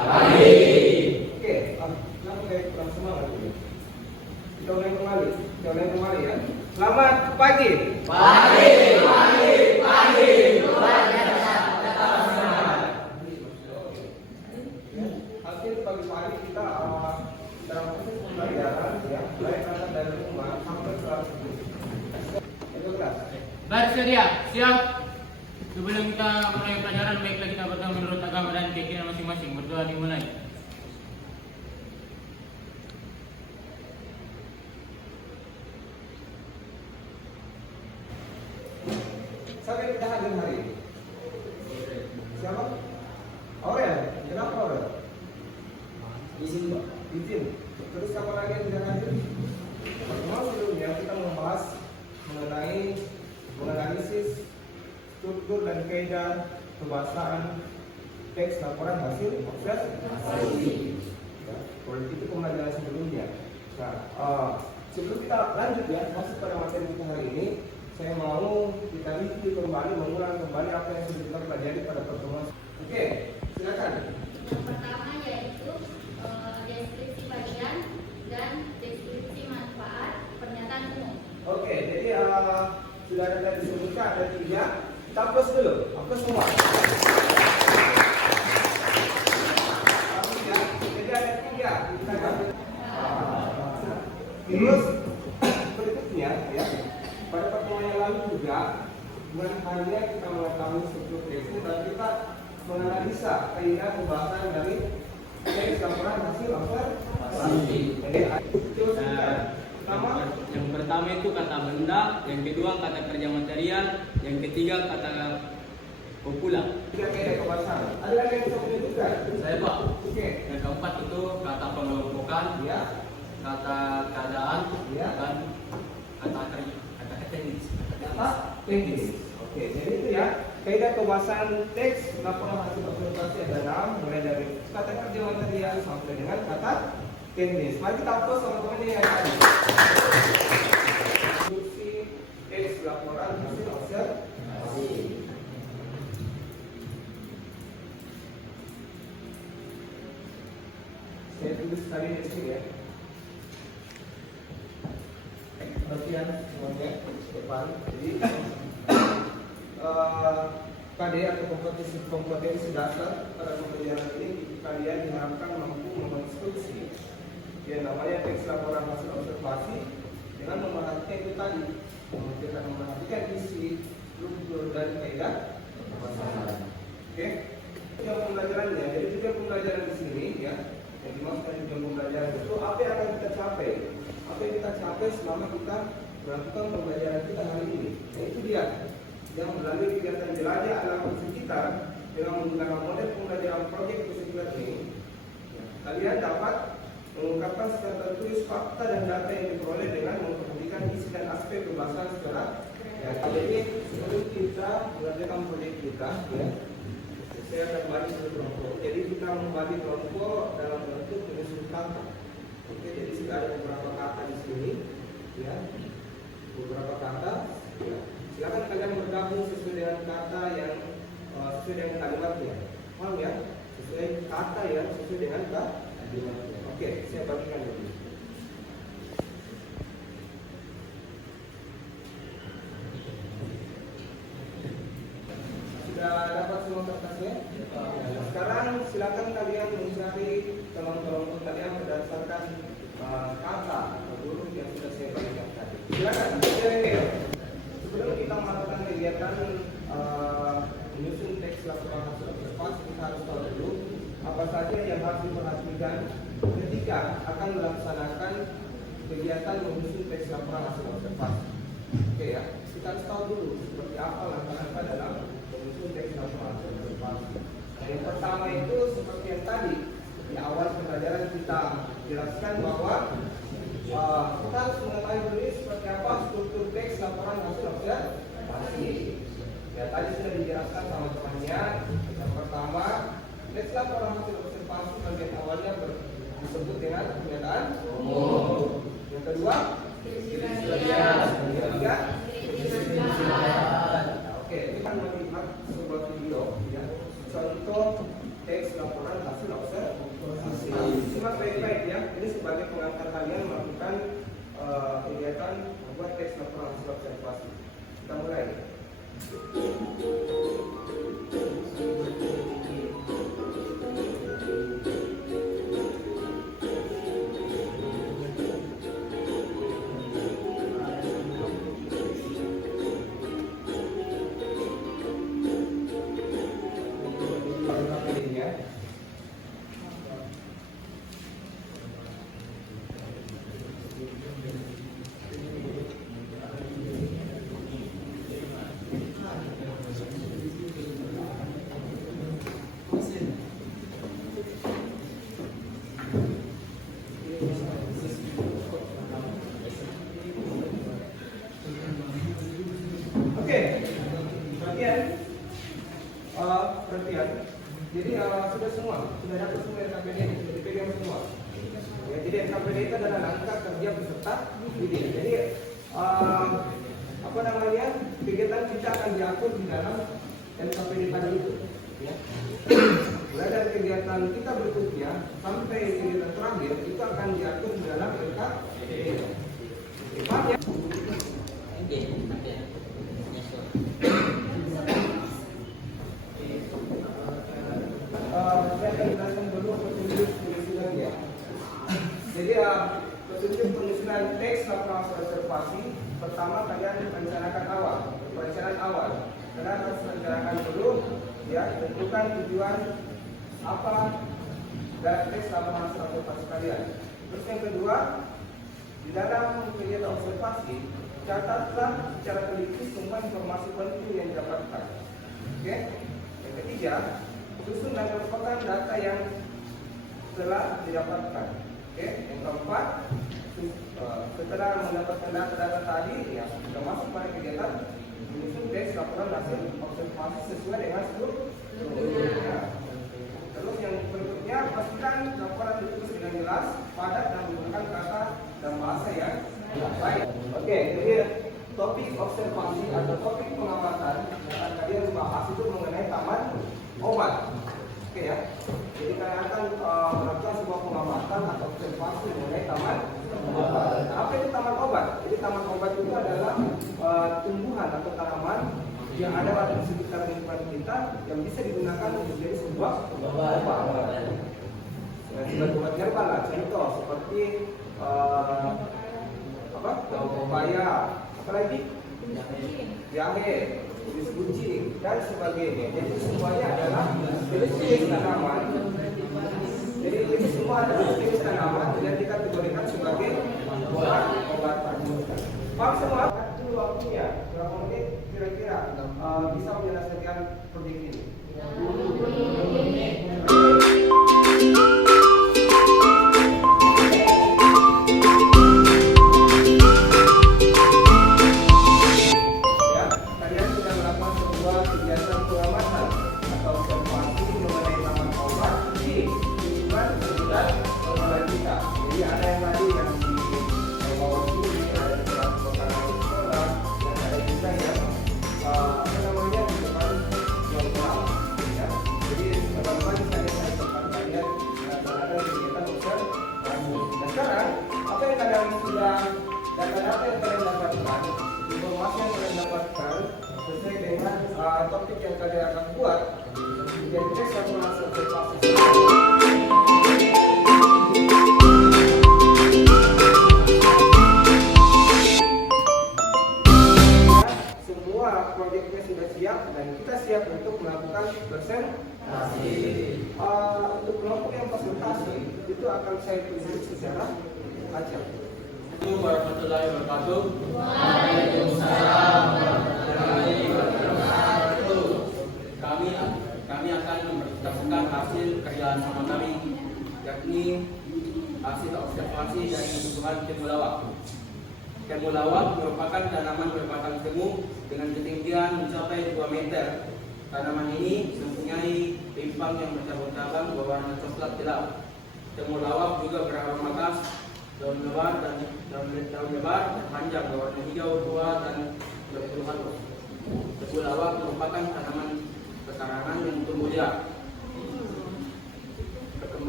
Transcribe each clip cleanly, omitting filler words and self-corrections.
Oke, kenapa kayak kurang semangat ini? Kita ulangi kembali ya. Selamat pagi. Hasil pagi-pagi kita dalam proses pembelajaran ya, mulai kata dari rumah sampai kelas 10. Itu kelas. Baik, sedia. Siap. Sebelum kita mulai pelajaran, baiklah kita berdoa menurut agama dan keyakinan masing-masing. Berdoa dimulai. Siapa yang tidak hadir hari ini? Siapa? Aurel. Kenapa Aurel? Izin. Terus siapa lagi yang tidak hadir? Pertemuan sebelumnya kita membahas mengenai menganalisis struktur dan kaidah pembahasan teks laporan hasil observasi. Politik itu pembelajaran sebelumnya. Nah, sebelum kita lanjut ya, masuk pada materi kita hari ini, saya mau kita review kembali, mengulang kembali apa yang sudah kita pelajari pada pertemuan. Oke, silakan. Yang pertama yaitu deskripsi bagian dan deskripsi manfaat pernyataan umum. Oke, jadi sudah ada disebutkan ada 3. Kita hapus dulu, hapus semua. Hapus ya. Jadi ada 3. Kita hapus. Terus berikutnya ya, pada pertemuan yang lalu juga bukan hanya kita mengetahui struktur teks, tapi kita menganalisa kaidah pembahasan dari teks laporan hasil observasi. Jadi itu Yang pertama itu kata benda, yang kedua kata kerja material, yang ketiga kata populer. 3 kaidah pembahasan. Ada lagi yang bisa menyebutkan? Saya Pak. Oke. Yang keempat itu kata pengelompokan, Ya. kata keadaan, Ya. dan kata kerja, kata teknis. Apa? Teknis. Oke, jadi itu ya. Kaidah pembahasan teks laporan hasil observasi ada 6, mulai dari kata kerja material sampai dengan kata teknis. Mari kita hapus sama-sama yang tadi. Instruksi teks laporan hasil observasi. Saya tulis tadi di sini ya. Perhatian semuanya depan. Jadi KD atau kompetensi dasar pada pembelajaran ini kalian diharapkan mampu mengonstruksi yang namanya teks laporan hasil observasi dengan memperhatikan itu tadi, memperhatikan isi, struktur dan kaidah pembahasan. Oke, jam pembelajarannya. Jadi jam pembelajaran di sini ya, yang dimaksudkan jam pembelajaran itu apa yang akan kita capai, apa yang kita capai selama kita melakukan pembelajaran kita hari ini. Nah, itu dia yang melalui kegiatan jelajah alam sekitar dengan menggunakan model pembelajaran proyek sekitar ini, kalian dapat mengungkapkan secara tertulis fakta dan data yang diperoleh dengan memperhatikan isi dan aspek pembahasan secara ya. Jadi sebelum kita mengerjakan proyek kita ya, saya akan bagi satu kelompok. Jadi kita membagi kelompok dalam bentuk penyusun kata. Oke, jadi sudah ada beberapa kata di sini ya, beberapa kata ya. Silakan kalian bergabung sesuai dengan kata yang sesuai dengan kalimatnya. Paham ya? Sesuai kata ya, sesuai dengan kalimatnya. Oke, saya bagikan dulu. Sudah dapat semua kertasnya? Sekarang silakan kalian mencari kelompok kalian berdasarkan kata atau huruf yang sudah saya bagikan tadi. Silakan. Sebelum kita melakukan kegiatan menyusun teks laporan hasil observasi, kita harus tahu dulu apa saja yang harus diperhatikan ketika akan melaksanakan kegiatan menyusun teks laporan hasil observasi. Oke ya, kita harus tahu dulu seperti apa langkah-langkah dalam menyusun teks laporan hasil observasi. Yang pertama itu seperti yang tadi di awal pembelajaran kita jelaskan bahwa kita harus mengetahui dulu seperti apa struktur teks laporan hasil observasi. Ya, tadi sudah dijelaskan sama temannya. Yang pertama, teks laporan hasil observasi bagian awalnya disebut dengan pernyataan umum. Yang kedua, oke, kita melihat sebuah video ya, contoh teks laporan hasil observasi. simak baik-baik ya. Ini sebagai pengantar kalian melakukan kegiatan membuat teks laporan hasil observasi. Kita mulai. Perhatian. Jadi sudah semua, sudah dapat semua NKPD, sudah dipegang semua. Ya, jadi NKPD itu adalah langkah kerja peserta didik. Jadi kegiatan kita akan diatur di dalam NKPD tadi itu. Ya. Mulai dari kegiatan kita berikutnya sampai kegiatan terakhir itu akan diatur di dalam NKPD. Saya akan jelaskan dulu petunjuk penyusunannya. Jadi petunjuk penyusunan teks laporan observasi. Pertama kalian perencanaan awal. Kalian harus merencanakan dulu, ya, tentukan tujuan apa dari teks laporan observasi kalian. Terus yang kedua, di dalam kegiatan observasi, catatlah secara teliti semua informasi penting yang didapatkan. Oke. Yang ketiga, susun dan merupakan data yang telah didapatkan. Oke. Yang keempat, setelah mendapatkan data-data tadi, ya, kita masuk pada kegiatan menyusun teks laporan hasil observasi sesuai dengan strukturnya. Terus yang berikutnya, pastikan laporan ditulis dengan jelas, padat dan menggunakan kata dan bahasa yang baik. Oke, jadi topik observasi atau topik pengamatan yang akan kalian bahas itu mengenai taman obat. Oke ya. Jadi kalian akan melakukan sebuah pengamatan atau observasi mengenai taman obat. Apa itu taman obat? Jadi taman obat itu adalah tumbuhan atau tanaman yang ada di sekitar lingkungan kita yang bisa digunakan untuk menjadi sebuah obat. Sebagai obat herbal lah. Contoh seperti daun pepaya, apa lagi? Jahe, kumis kucing dan sebagainya. Jadi semuanya adalah jenis tanaman. Jadi ini semua adalah jenis tanaman yang dikategorikan sebagai obat-obatan. Pak semua, dulu waktunya berapa menit kira-kira bisa menyelesaikan proyek ini? 20 menit. Data-data yang kalian dapatkan, informasi yang kalian dapatkan sesuai dengan topik yang kalian akan buat, jadi teks laporan hasil observasi. Semua proyeknya sudah siap dan kita siap untuk melakukan presentasi. Untuk kelompok yang presentasi itu akan saya tunjuk secara acak. Assalamualaikum warahmatullahi wabarakatuh. Waalaikumsalam warahmatullahi wabarakatuh. Kami akan mempresentasikan hasil kerjaan sama kami, yakni hasil observasi dari tumbuhan temulawak. Temulawak merupakan tanaman berbatang semu dengan ketinggian mencapai 2 meter. Tanaman ini mempunyai rimpang yang bercabang-cabang berwarna coklat gelap. Temulawak juga beraroma khas, daun lebar dan panjang berwarna hijau tua dan berpeluh halus. Temulawak merupakan tanaman pekarangan yang tumbuh liar.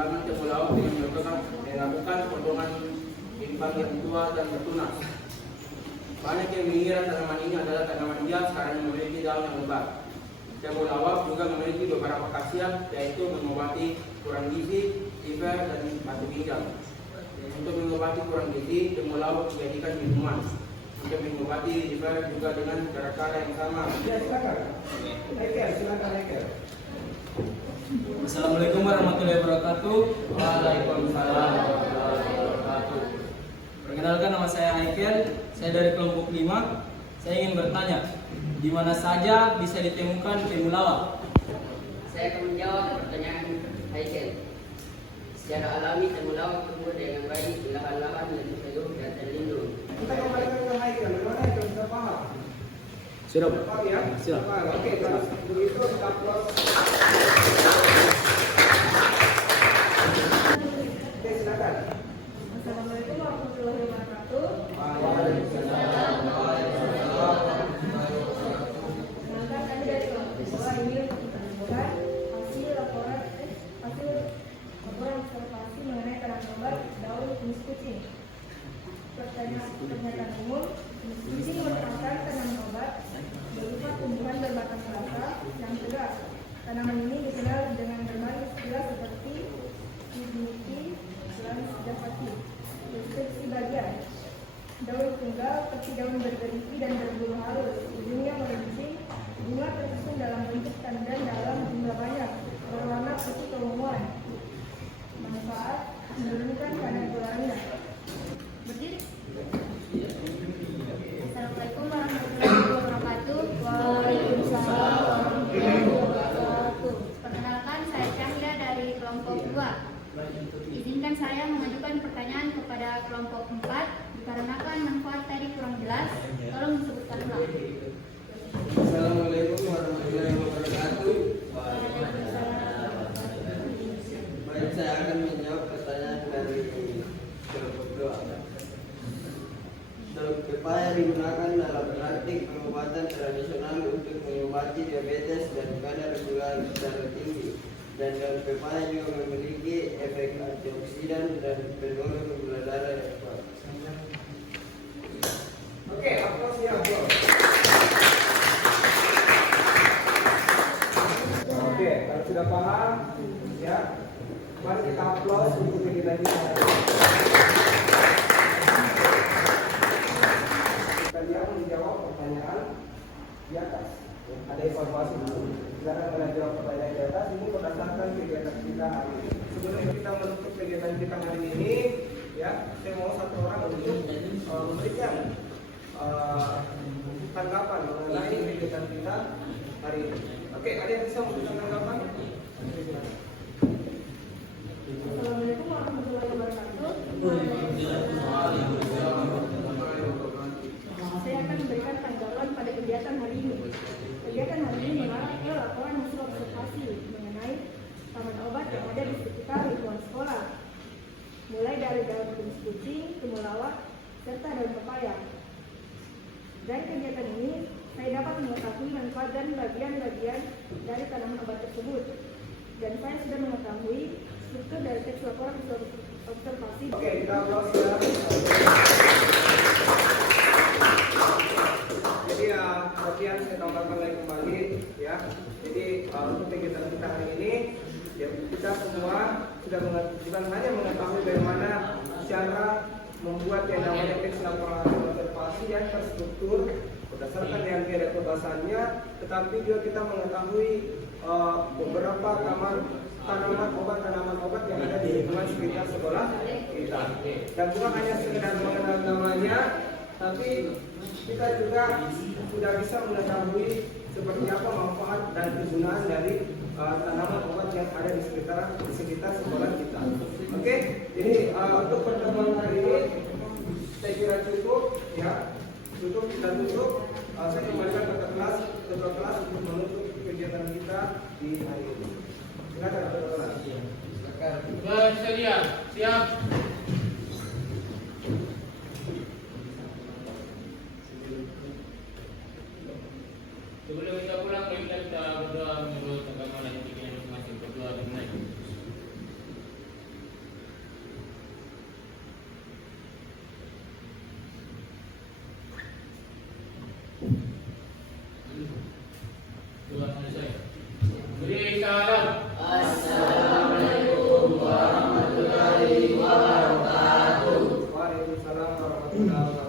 pengembangan temulawak dengan melakukan potongan timbang yang tua dan bertunas. Banyak yang mengira tanaman ini adalah tanaman hias karena memiliki daun yang lebat. Temulawak juga memiliki beberapa khasiat, yaitu mengobati kurang gizi, liver, dan batu ginjal. Untuk mengobati kurang gizi, temulawak dijadikan minuman. Untuk mengobati liver juga dengan cara-cara yang sama. Ya, silakan. Silakan. Assalamualaikum warahmatullahi wabarakatuh. Waalaikumsalam warahmatullahi wabarakatuh. Perkenalkan, nama saya Aikel. Saya dari kelompok 5. Saya ingin bertanya, di mana saja bisa ditemukan temulawak? Saya akan menjawab pertanyaan Aikel. Secara alami temulawak tumbuh dengan baik di lahan-lahan yang teduh dan terlindung. Kita kembalikan ke Haikal. Bagaimana Haikal bisa paham? Sudah. Paham ya? Siap. Paham. Oke, kalau begitu kita close. Oke, silakan. Assalamualaikum warahmatullahi wabarakatuh. Perkenalkan, kami dari kelompok sekolah ini untuk menunjukkan hasil laporan observasi mengenai tanaman obat daun jenis kucing. Pernyataan umum, jenis kucing merupakan tanaman obat berupa tumbuhan berbatang rata yang tegak. Tanaman ini dikenal dengan berbagai istilah seperti Hibiki, Javati. Deskripsi bagian: daun tunggal, seperti daun bergerigi dan berbulu halus, ujungnya meruncing, bunga tersusun dalam bentuk tandan dalam jumlah banyak, berwarna putih keunguan. Manfaat: menurunkan kadar gulanya. Berdiri. Assalamualaikum warahmatullahi wabarakatuh. Waalaikumsalam warahmatullahi wabarakatuh. Perkenalkan, saya Cahya dari kelompok 2. Izinkan saya mengajukan pertanyaan kepada kelompok 4 dikarenakan manfaat tadi kurang jelas. Tolong disebutkan ulang. Assalamualaikum warahmatullahi wabarakatuh. Baik, saya akan menjawab pertanyaan dari kelompok 2. Daun pepaya digunakan dalam praktik pengobatan tradisional untuk mengobati diabetes dan kadar gula darah tinggi. Dan daun pepaya juga memiliki efek antioksidan dan pendorong gula darah yang kuat. Oke, aplaus ya, aplaus. Oke, kalau sudah paham, ya, mari kita aplaus untuk kegiatan kita hari ini. Kalian menjawab pertanyaan di atas. Ada evaluasi dulu. Silakan kalian jawab pertanyaan di atas. Ini berdasarkan kegiatan kita hari ini. Sebelum kita menutup kegiatan kita hari ini, ya, saya mau satu orang untuk memberikan tanggapan mengenai kegiatan kita hari ini. Oke, ada yang bisa memberikan tanggapan? Assalamualaikum warahmatullahi wabarakatuh. Saya akan memberikan tanggapan pada kegiatan hari ini. Kegiatan hari ini mengarah ke laporan hasil observasi mengenai taman obat yang ada di sekitar lingkungan sekolah, mulai dari daun jenis kucing, temulawak, serta daun pepaya. Dari kegiatan ini, saya dapat mengetahui manfaat dan bagian-bagian dari tanaman obat tersebut. Dan saya sudah mengetahui struktur dari teks laporan observasi. Oke, kita aplaus ya. Jadi bagian saya tambahkan lagi kembali ya. Jadi untuk kegiatan kita hari ini, ya, kita semua sudah bukan hanya mengetahui bagaimana cara membuat yang namanya teks laporan observasi yang terstruktur berdasarkan yang ada kebasannya, tetapi juga kita mengetahui beberapa tanaman obat yang ada di lingkungan sekitar sekolah kita. Dan bukan hanya sekedar mengenal namanya, tapi kita juga sudah bisa mengetahui seperti apa manfaat dan kegunaan dari tanaman obat yang ada di sekitar sekolah kita. Oke, jadi untuk pertemuan hari ini saya kira cukup ya. Cukup kita tutup. Saya kembalikan ke kelas untuk menutup kegiatan kita di hari ini. Silakan teman-teman. Bersedia, siap. Sebelum kita pulang, mari kita berdoa menurut agama dan fikih masing-masing. Berdoa dimulai. modal